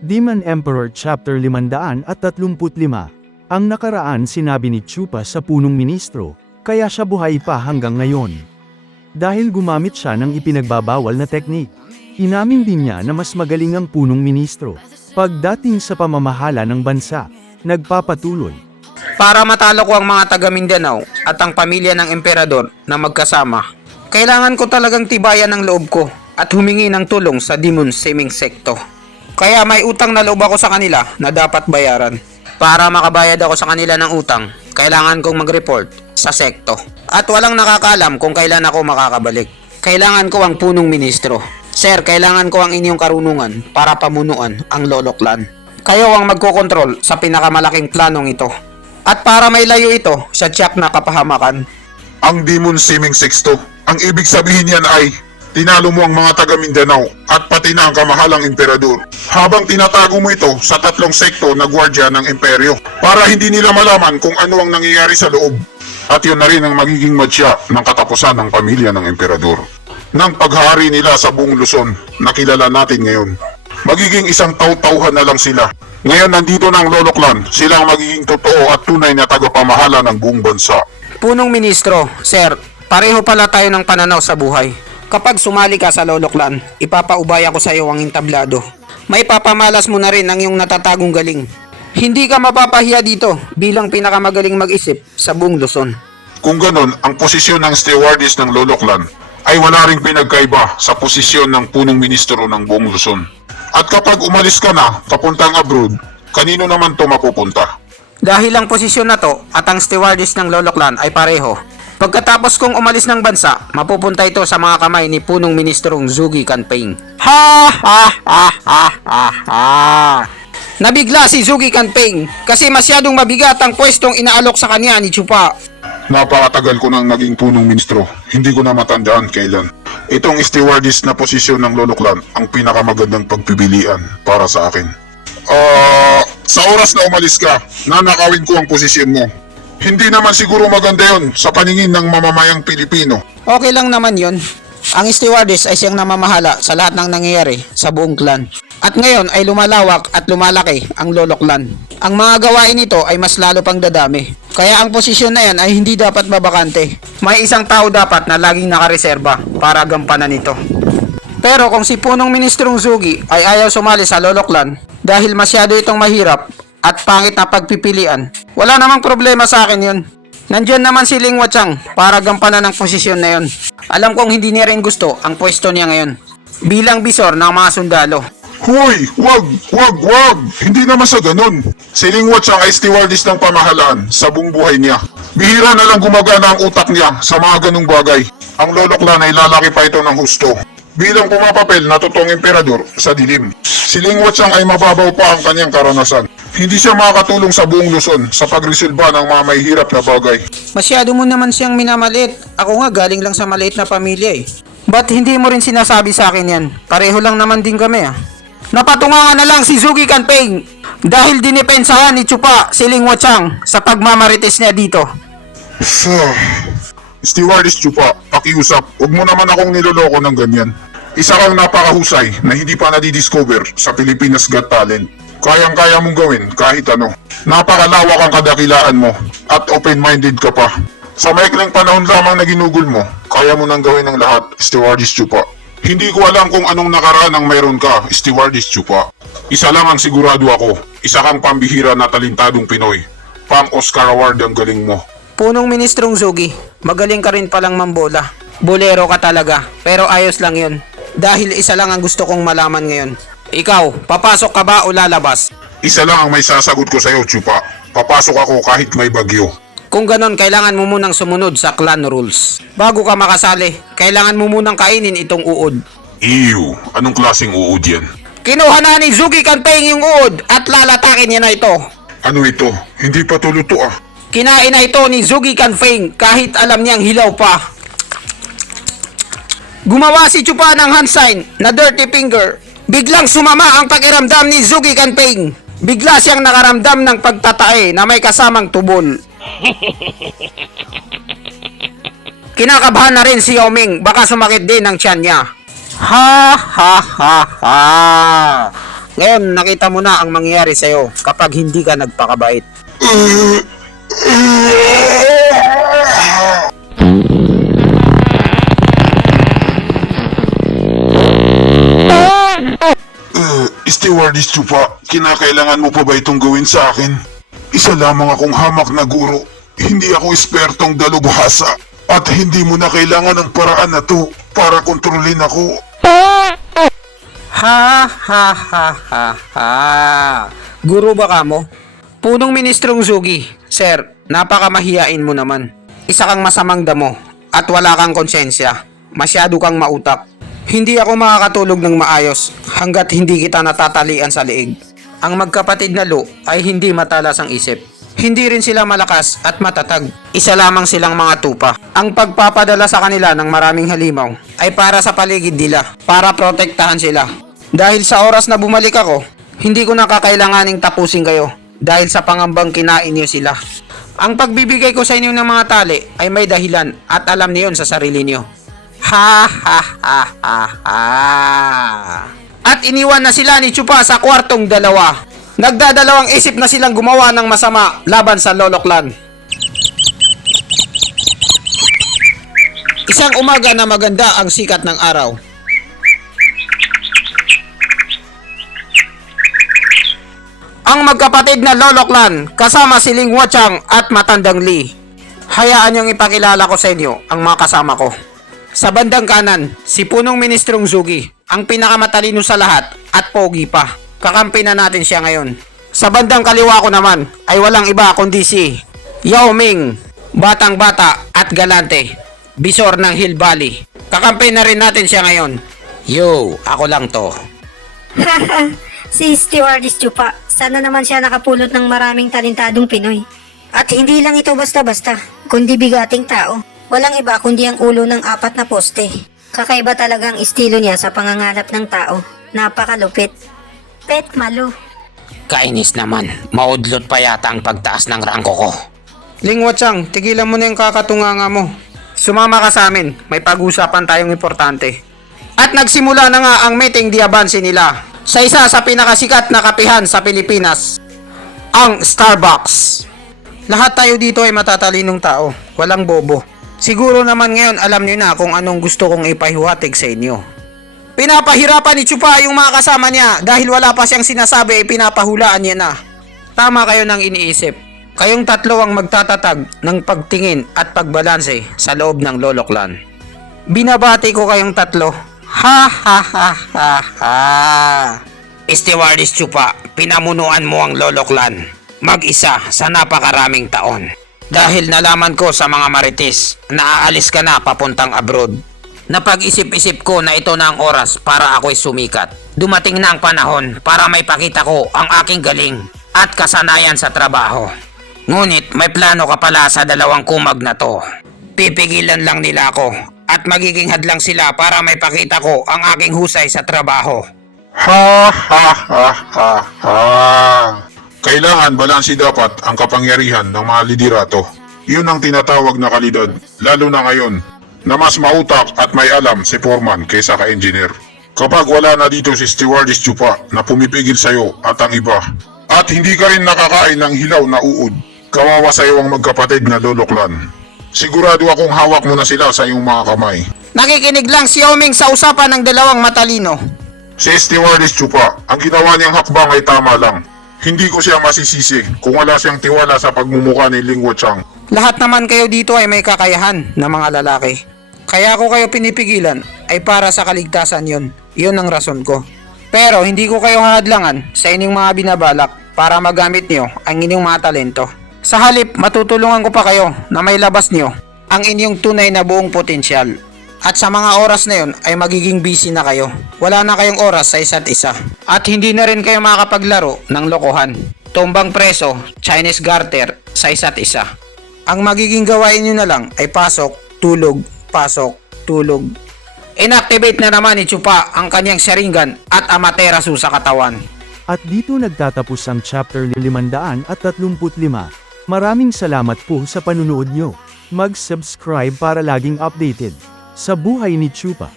Demon Emperor Chapter 535. Ang nakaraan sinabi ni Chupa sa punong ministro, kaya siya buhay pa hanggang ngayon. Dahil gumamit siya ng ipinagbabawal na teknik. Inamin din niya na mas magaling ang punong ministro. Pagdating sa pamamahala ng bansa, nagpapatuloy. Para matalo ko ang mga taga Mindanao at ang pamilya ng emperador na magkasama, kailangan ko talagang tibayan ang loob ko at humingi ng tulong sa Demon Seeming Sekto. Kaya may utang na loob ako sa kanila na dapat bayaran. Para makabayad ako sa kanila ng utang, kailangan kong mag-report sa sekto. At walang nakakaalam kung kailan ako makakabalik. Kailangan ko ang punong ministro. Sir, kailangan ko ang inyong karunungan para pamunuan ang Lolo Clan. Kayo ang magkokontrol sa pinakamalaking planong ito. At para may layo ito sa tiyak na kapahamakan. Ang Demon Seeming Sexto, ang ibig sabihin niyan ay tinalo mo ang mga taga Mindanao at pati na ang kamahalang emperador. Habang tinatago mo ito sa tatlong sekto na gwardya ng imperyo para hindi nila malaman kung ano ang nangyayari sa loob. At yun na rin ang magiging madya ng katapusan ng pamilya ng emperador. Nang paghahari nila sa buong Luzon na kilala natin ngayon. Magiging isang taw-tauhan na lang sila. Ngayon nandito na ang Lolo Clan, sila ang magiging totoo at tunay na tagapamahala ng buong bansa. Punong ministro, sir, pareho pala tayo ng pananaw sa buhay. Kapag sumali ka sa Lolo Clan, ipapaubaya ko sa iyo ang entablado. May papamalas mo na rin ang iyong natatagong galing. Hindi ka mapapahiya dito bilang pinakamagaling mag-isip sa buong Luzon. Kung ganon, ang posisyon ng stewardess ng Lolo Clan ay wala ring pinagkaiba sa posisyon ng punong ministro ng buong Luzon. At kapag umalis ka na, papuntang abroad, kanino naman to mapupunta? Dahil ang posisyon na to at ang stewardess ng Lolo Clan ay pareho. Pagkatapos kong umalis ng bansa, mapupunta ito sa mga kamay ni punong ministrong Zugi Kanping. Ha ha ha ha ha ha! Nabigla si Zugi Kanping kasi masyadong mabigat ang pwestong inaalok sa kanya ni Chupa. Napakatagal ko nang naging punong ministro, hindi ko na matandaan kailan. Itong stewardess na posisyon ng Lolo Clan ang pinakamagandang pagpipilian para sa akin. Sa oras na umalis ka, nanakawin ko ang posisyon mo. Hindi naman siguro maganda yon sa paningin ng mamamayang Pilipino. Okay lang naman yon. Ang stewardess ay siyang namamahala sa lahat ng nangyayari sa buong clan. At ngayon ay lumalawak at lumalaki ang Lolo Clan. Ang mga gawain nito ay mas lalo pang dadami. Kaya ang posisyon na yan ay hindi dapat mabakante. May isang tao dapat na laging nakareserba para gampanan nito. Pero kung si punong ministrong Zugi ay ayaw sumali sa Lolo Clan dahil masyado itong mahirap at pangit na pagpipilian, wala namang problema sa akin yun. Nandiyan naman si Ling Wachang para gampanan ng posisyon na yun. Alam kong hindi niya rin gusto ang pwesto niya ngayon bilang bisor ng mga sundalo. Hoy! Wag! Hindi naman sa ganun. Si Ling Wachang ay stewardess ng pamahalaan sa buong buhay niya. Bihira na lang gumagana ang utak niya sa mga ganung bagay. Ang Lolo Clan ay lalaki pa ito ng husto. Bilang pumapapel na totoong emperador sa dilim. Si Ling Wachang ay mababaw pa ang kanyang karanasan. Hindi siya makakatulong sa buong Luzon sa pagresolba ng mga may hirap na bagay. Masyado mo naman siyang minamalit. Ako nga galing lang sa maliit na pamilya eh. Ba't hindi mo rin sinasabi sa akin yan? Pareho lang naman din kami ah. Napatungangan na lang si Zugi Kanping dahil dinipensahan ni Chupa si Ling Wachang sa pagmamarites niya dito. Stewardess Chupa, pakiusap, huwag mo naman akong niloloko ng ganyan. Isa kang napakahusay na hindi pa nadidiscover sa Pilipinas Got Talent. Kayang-kaya mong gawin kahit ano. Napakalawak ang kadakilaan mo at open-minded ka pa. Sa maikling panahon lamang na ginugol mo, kaya mo nang gawin ang lahat, Stewardess Chupa. Hindi ko alam kung anong nakaraan ang mayroon ka, Stewardess Chupa. Isa lang ang sigurado ako, isa kang pambihira na talentadong Pinoy. Pang-Oscar Award ang galing mo. Punong ministrong Zugi, magaling ka rin palang mambola. Bolero ka talaga, pero ayos lang yun. Dahil isa lang ang gusto kong malaman ngayon. Ikaw, papasok ka ba o lalabas? Isa lang ang may sasagot ko sa'yo, Chupa. Papasok ako kahit may bagyo. Kung ganon, kailangan mo munang sumunod sa clan rules. Bago ka makasali, kailangan mo munang kainin itong uod. Ew, anong klaseng uod yan? Kinuha na ni Zugi Kanping yung uod at lalatakin niya na ito. Ano ito? Hindi pa to luto ah. Kinain na ito ni Zugi Kanping kahit alam niyang hilaw pa. Gumawa si Chupa ng hand sign na dirty finger. Biglang sumama ang pakiramdam ni Zugi Kanping. Bigla siyang nakaramdam ng pagtatae na may kasamang tubol. Kinakabahan na rin si Yao Ming, baka sumakit din ang tiyan niya. Ha ha ha ha. Ngayon, nakita mo na ang mangyayari sa'yo kapag hindi ka nagpakabait. Stewardess Chupa, kinakailangan mo pa ba itong gawin sa akin? Isa lamang akong hamak na guro. Hindi ako espertong dalubhasa. At hindi mo na kailangan ng paraan na to para kontrolin ako. Ha ha ha ha ha. Guro ba ka mo? Punong Ministrong Zugi, Sir, napakamahiyain mo naman. Isa kang masamang damo at wala kang konsensya. Masyado kang mautak. Hindi ako makakatulog ng maayos hanggat hindi kita natatalian sa liig. Ang magkapatid na Lu ay hindi matalas ang isip. Hindi rin sila malakas at matatag. Isa lamang silang mga tupa. Ang pagpapadala sa kanila ng maraming halimaw ay para sa paligid nila, para protektahan sila. Dahil sa oras na bumalik ako, hindi ko nakakailanganing tapusin kayo dahil sa pangambang kinain niyo sila. Ang pagbibigay ko sa inyo ng mga tali ay may dahilan at alam niyo sa sarili niyo. Ha ha ha ha ha. At iniwan na sila ni Chupa sa kwartong dalawa. Nagdadalawang isip na silang gumawa ng masama laban sa Lolo Clan. Isang umaga na maganda ang sikat ng araw. Ang magkapatid na Lolo Clan kasama si Ling Wuchang at Matandang Lee. Hayaan niyong ipakilala ko sa inyo ang mga kasama ko. Sa bandang kanan, si Punong Ministrong Zugi, ang pinakamatalino sa lahat at pogi pa. Kakampi na natin siya ngayon. Sa bandang kaliwa ko naman ay walang iba kundi si Yao Ming, batang bata at galante, bisor ng Hill Valley. Kakampi na rin natin siya ngayon. Yo, ako lang to. Si Stewardess Chupa, sana naman siya nakapulot ng maraming talentadong Pinoy. At hindi lang ito basta-basta, kundi bigating tao. Walang iba kundi ang ulo ng 4 na poste. Kakaiba talagang estilo niya sa pangangalap ng tao. Napakalupit. Pet Malu. Kainis naman, maudlot pa yata ang pagtaas ng rangko ko. Ling Wuchang, tigilan mo na yung kakatunganga mo. Sumama ka sa amin, may pag-usapan tayong importante. At nagsimula na nga ang meeting diabansi nila sa isa sa pinakasikat na kapihan sa Pilipinas, ang Starbucks. Lahat tayo dito ay matatalinong tao, walang bobo. Siguro naman ngayon alam niyo na kung anong gusto kong ipahiwatig sa inyo. Pinapahirapan ni Chupa yung mga kasama niya dahil wala pa siyang sinasabi ay pinapahulaan niya na. Tama kayo ng iniisip. Kayong tatlo ang magtatatag ng pagtingin at pagbalanse sa loob ng Lolo Clan. Binabati ko kayong tatlo. Ha ha ha ha ha. Stewardess Chupa, pinamunuan mo ang Lolo Clan. Mag-isa sa napakaraming taon. Dahil nalaman ko sa mga marites na aalis ka na papuntang abroad. Napag-isip-isip ko na ito na ang oras para ako'y sumikat. Dumating na ang panahon para may pakita ko ang aking galing at kasanayan sa trabaho. Ngunit may plano ka pala sa 2 kumag na to. Pipigilan lang nila ako at magiging hadlang sila para may pakita ko ang aking husay sa trabaho. Ha ha ha ha ha. Kailangan balansi dapat ang kapangyarihan ng mga liderato. Yun ang tinatawag na kalidad, lalo na ngayon, na mas mautak at may alam si foreman kaysa ka-engineer. Kapag wala na dito si Stewardess Chupa na pumipigil sa'yo at ang iba, at hindi ka rin nakakain ng hilaw na uod, kawawa sa'yo ang magkapatid na Lolo Clan. Sigurado akong hawak mo na sila sa iyong mga kamay. Nakikinig lang si Yao Ming sa usapan ng 2 matalino. Si Stewardess Chupa, ang ginawa niyang hakbang ay tama lang. Hindi ko siya masisisi kung wala siyang tiwala sa pagmumukha ni Ling Wuchang. Lahat naman kayo dito ay may kakayahan na mga lalaki. Kaya ako kayo pinipigilan ay para sa kaligtasan yun. Yun ang rason ko. Pero hindi ko kayo hahadlangan sa inyong mga binabalak para magamit niyo ang inyong mga talento. Sa halip, matutulungan ko pa kayo na may labas niyo ang inyong tunay na buong potensyal. At sa mga oras na yun ay magiging busy na kayo. Wala na kayong oras sa isa't isa. At hindi na rin kayo makakapaglaro ng lokohan. Tumbang preso, Chinese garter sa isa't isa. Ang magiging gawain nyo na lang ay pasok, tulog, tulog. Inactivate na naman ni Chupa ang kanyang Sharingan at Amaterasu sa katawan. At dito nagtatapos ang chapter 535. Maraming salamat po sa panunood nyo. Mag-subscribe para laging updated sa buhay ni Chupa.